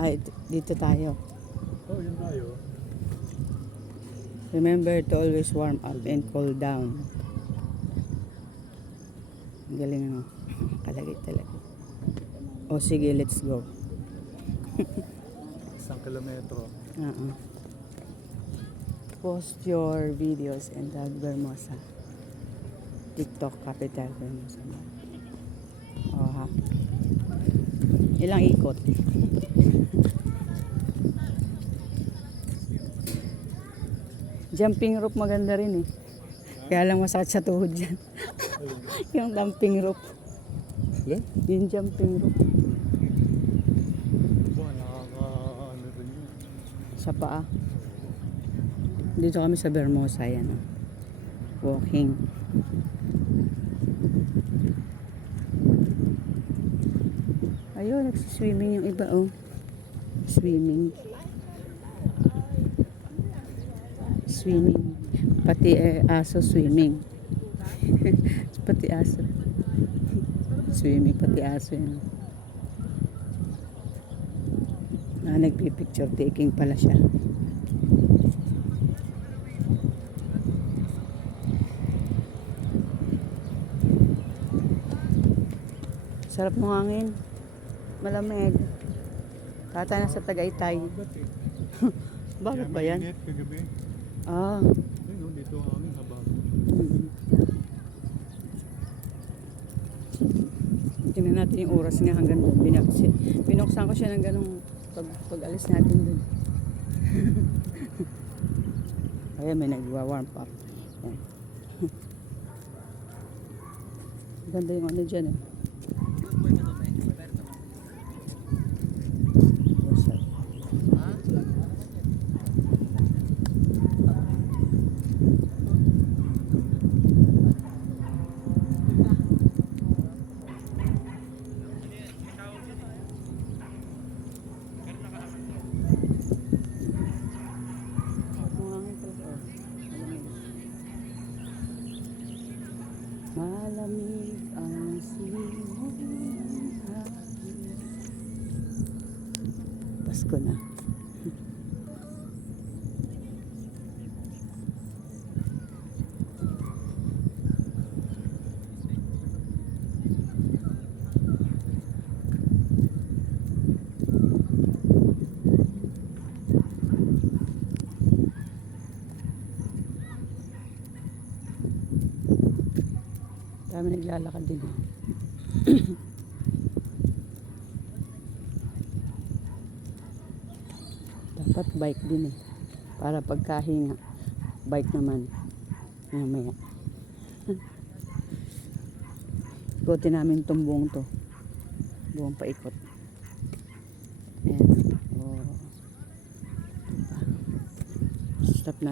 Ay, dito tayo. Oh, yun tayo. Remember to always warm up and cool down. Ang galing ano. Kalagay talaga. O sige, let's go. 1 kilometro. Post your videos and tag Vermosa. TikTok capital Vermosa. O ha. Ilang ikot? Jumping rope maganda rin eh. Kaya lang masakit sa tuhod dyan. Yung jumping rope. Yeah? Yung jumping rope. Buwan, nakaka-ano rin yun. Sa paa. Dito kami sa Vermosa yan. Oh. Walking. Ayun, nagsiswimming yung iba oh. Swimming. Swimming. Pati aso swimming. Pati aso. Swimming, pati aso yan. Nagpipicture taking pala siya. Sarap ng hangin. Malamig. Tata na sa Tagaytay. Bakit ba yan? Mainit kagabi. Ah. Ayun, dito ang hangin habang. Tingnan natin yung oras nga hanggang doon. Binuksan ko siya ng ganong pag-alis natin doon. Ayan, may nagwa-warm up. Ayan. Ganda yung ano dyan eh. Malamig ang simong hangin. Pasko na. Dami naglalakad din. Dapat bike din eh. Para pagkahinga. Bike naman. Mamaya. Ikotin namin itong buong to. Buong paikot.